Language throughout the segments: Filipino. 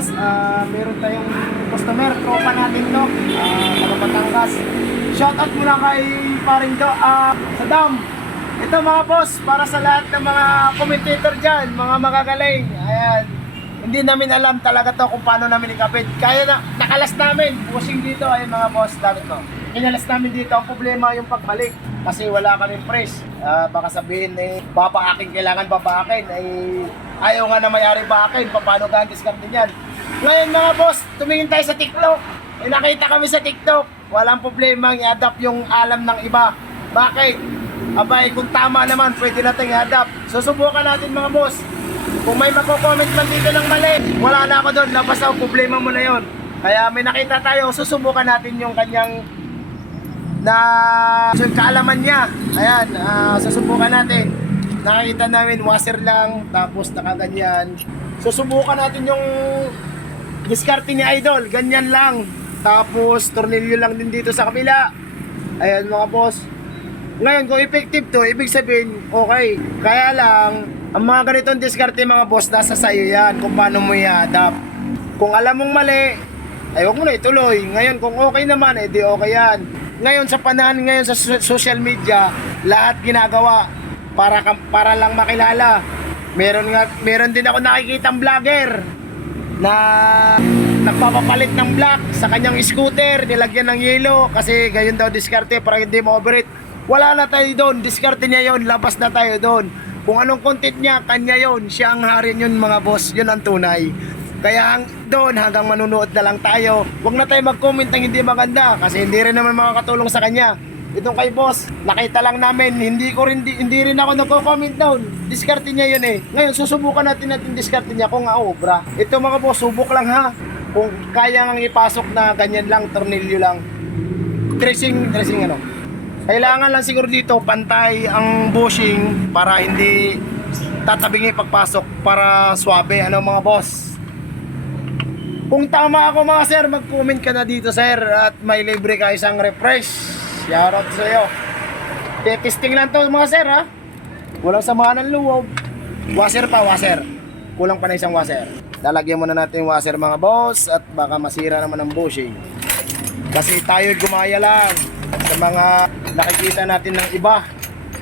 boss, ah, meron tayong customer, tropa natin to, ah, taga Batangas. Shoutout muna kay paring do, ah, sa dam. Ito mga boss, para sa lahat ng mga commentator dyan, mga magagaling. Ayan. Hindi namin alam talaga to kung paano namin ikapit. Kaya na, nakalas namin, pushing dito, ayun mga boss, dapat to. Kinalas namin dito, ang problema yung pagbalik. Kasi wala kaming press. Ah, baka sabihin eh, babaakin, kailangan babaakin. Ay, ayaw nga na mayari baakin, paano gagis kami yan. Ngayon mga boss, tumingin tayo sa TikTok. May nakita kami sa TikTok. Walang problema i-adapt yung alam ng iba. Bakit? Abay, kung tama naman, pwede natin i-adapt. Susubukan natin mga boss. Kung may mako-comment man dito ng mali, wala na ako doon. Labas ako, problema mo na yon. Kaya may nakita tayo, susubukan natin yung kanyang na yung kaalaman niya. Ayan, ah, susubukan natin. Nakikita namin, washer lang, tapos nakaganyan. Susubukan natin yung diskarte ni Idol, ganyan lang. Tapos, tornilyo lang din dito sa kabila. Ayan mga boss. Ngayon, kung effective to, ibig sabihin, okay. Kaya lang, ang mga ganitong diskarte mga boss, nasa sayo yan kung paano mo i-adapt. Kung alam mong mali, ay huwag mo na ituloy. Ngayon, kung okay naman, eh di okay yan. Ngayon, sa panahon ngayon sa so- social media, lahat ginagawa para, para lang makilala. Meron, nga, meron din ako nakikitang vlogger na nagpapapalit ng black sa kanyang scooter, nilagyan ng yelo kasi gayon daw diskarte para hindi ma-overheat. Wala na tayo doon, diskarte niya yon, labas na tayo doon. Kung anong content niya, kanya yon, siya ang hari yun mga boss, yun ang tunay. Kaya hang, doon hanggang manunood na lang tayo. Huwag na tayo mag-comment ng hindi maganda kasi hindi rin naman makakatulong sa kanya. Itong kay boss, nakita lang namin, hindi ko rin, hindi, rin ako nagko-comment down. Diskarte niya yun eh. Ngayon, susubukan natin natin diskarte niya kung nga obra. Ito mga boss, subok lang ha. Kung kaya nang ipasok na ganyan lang, tornilyo lang. Dressing, dressing ano. Kailangan lang siguro dito pantay ang bushing para hindi tatabingi pagpasok para swabe ano mga boss. Kung tama ako mga sir, mag-comment ka na dito sir at may libre ka isang refresh. Shoutout sa iyo. Testing lang to mga sir ha. Walang samahan ng loob. Washer pa, washer. Kulang pa na isang washer. Lalagyan muna natin yung washer mga boss at baka masira naman ang bushing. Kasi tayo gumaya lang sa mga nakikita natin ng iba.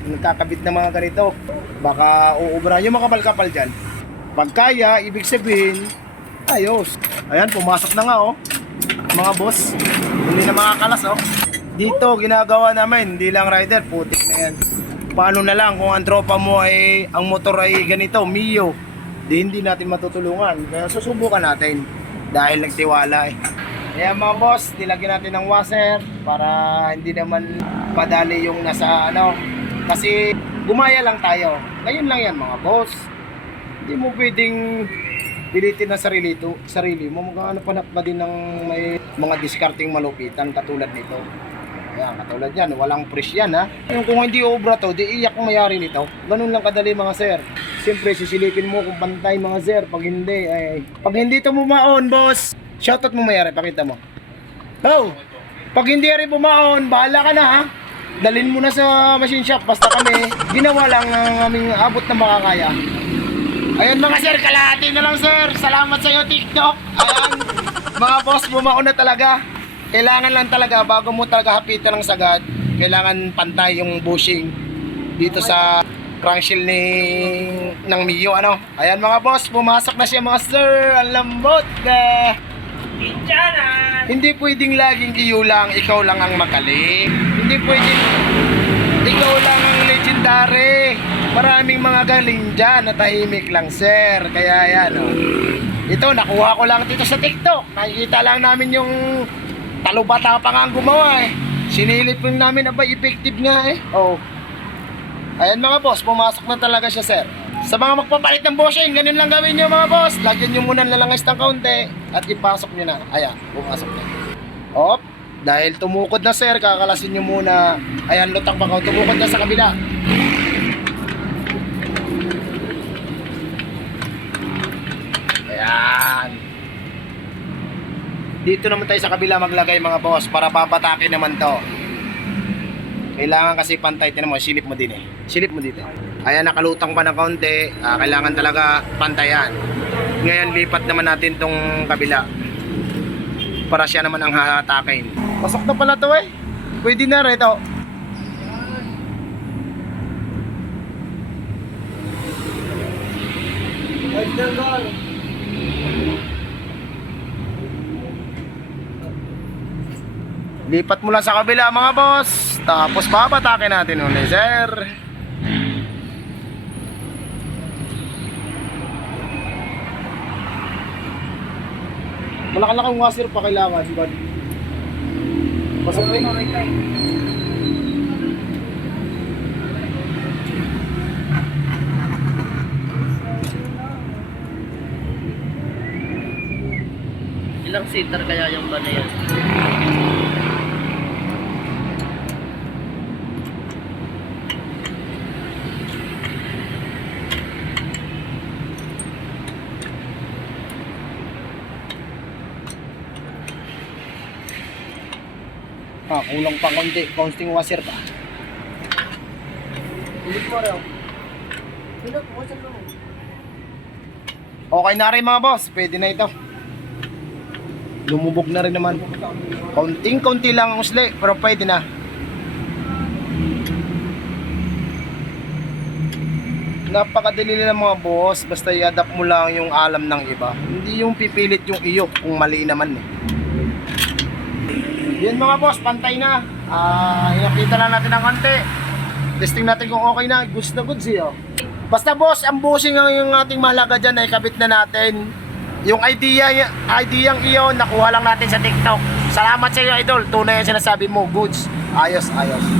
Nagkakabit ng mga ganito. Baka uubra yung mga kapal-kapal dyan. Pag kaya, ibig sabihin, ayos. Ayan, pumasok na nga oh. Mga boss. Hindi na makakalas oh. Dito, ginagawa namin, hindi lang rider, putik na yan. Paano na lang kung ang tropa mo ay, ang motor ay ganito, Mio. Di hindi natin matutulungan. Kaya susubukan natin. Dahil nagtiwala eh. Kaya mga boss, nilagyan natin ng washer para hindi naman padali yung nasa ano. Kasi gumaya lang tayo. Ngayon lang yan mga boss. Hindi mo pwedeng pilitin na sarili to, sarili mo. Magkano pa pa din ng may mga discarding malupitan katulad nito. Yan, katulad yan, walang fresh yan ha. Yung kung hindi obra to, di iyak ang mayari nito. Ganun lang kadali mga sir. Siyempre, sisilipin mo kung pantay mga sir. Pag hindi, ay... Pag hindi to bumaon, boss, shoutout mo mayari, pakita mo. Oh, pag hindi rin bumaon, bahala ka na ha. Dalin mo na sa machine shop, basta kami, ginawa lang ang aming abot na makakaya. Ayun mga sir, kalahati na lang sir. Salamat sa iyo TikTok. Ayan, mga boss, bumaon na talaga. Kailangan lang talaga, bago mo talaga hapitan ng sagad, kailangan pantay yung bushing dito sa crankshaft ni ng Mio ano. Ayan mga boss, pumasok na siya mga sir. Ang lambot ka. Hindi pwedeng laging iyo lang, ikaw lang ang magaling. Hindi pwedeng ikaw lang ang legendary. Maraming mga galing dyan na tahimik lang, sir. Kaya yan, oh. Ito, nakuha ko lang dito sa TikTok. Nakikita lang namin yung talubata pa nga ang gumawa eh. Sinilip lang namin, abay, effective nga eh. Oh. Ayan mga boss, pumasok na talaga siya, sir. Sa mga magpapalit ng bushing, ganun lang gawin nyo mga boss. Lagyan nyo muna lalangis ng kaunti at ipasok nyo na. Ayan, pumasok na. Op, dahil tumukod na sir, kakalasin nyo muna. Ayan, lutang pa ka, tumukod na sa kabila. Ayan. Dito naman tayo sa kabila maglagay mga boss para papatakin naman to. Kailangan kasi pantay, tinan mo, silip mo din eh. Silip mo dito. Ayan, nakalutang pa ng kaunti. Ah, kailangan talaga pantayan. Ngayon lipat naman natin tong kabila. Para siya naman ang hahatakin. Pasok na pala to eh. Pwede na rin ito. Lipat mo lang sa kabila mga boss. Tapos babatakin natin ulit, sir. Malaki-laki ang washer pa kailangan, di ba? Pasok na Ilang seater kaya yung ba na yan? Ah, kulang pa konti. Konting washer pa. Ulit mo rin. Ulit mo, saan mo? Okay na rin mga boss. Pwede na ito. Lumubog na rin naman. Konting-konti lang ang usli. Pero pwede na. Napakadali nila mga boss. Basta i-adapt mo lang yung alam ng iba. Hindi yung pipilit yung iyo kung mali naman eh. Yun mga boss, pantay na. Ah, inakita lang natin ng konti. Testing natin kung okay na. Goods na goods eh. oh. Basta boss, ang bushing ang yung ating mahalaga dyan ay kabit na natin. Yung idea, idea iyon, nakuha lang natin sa TikTok. Salamat sa iyo, idol. Tunay ang sinasabi mo. Goods. Ayos, ayos.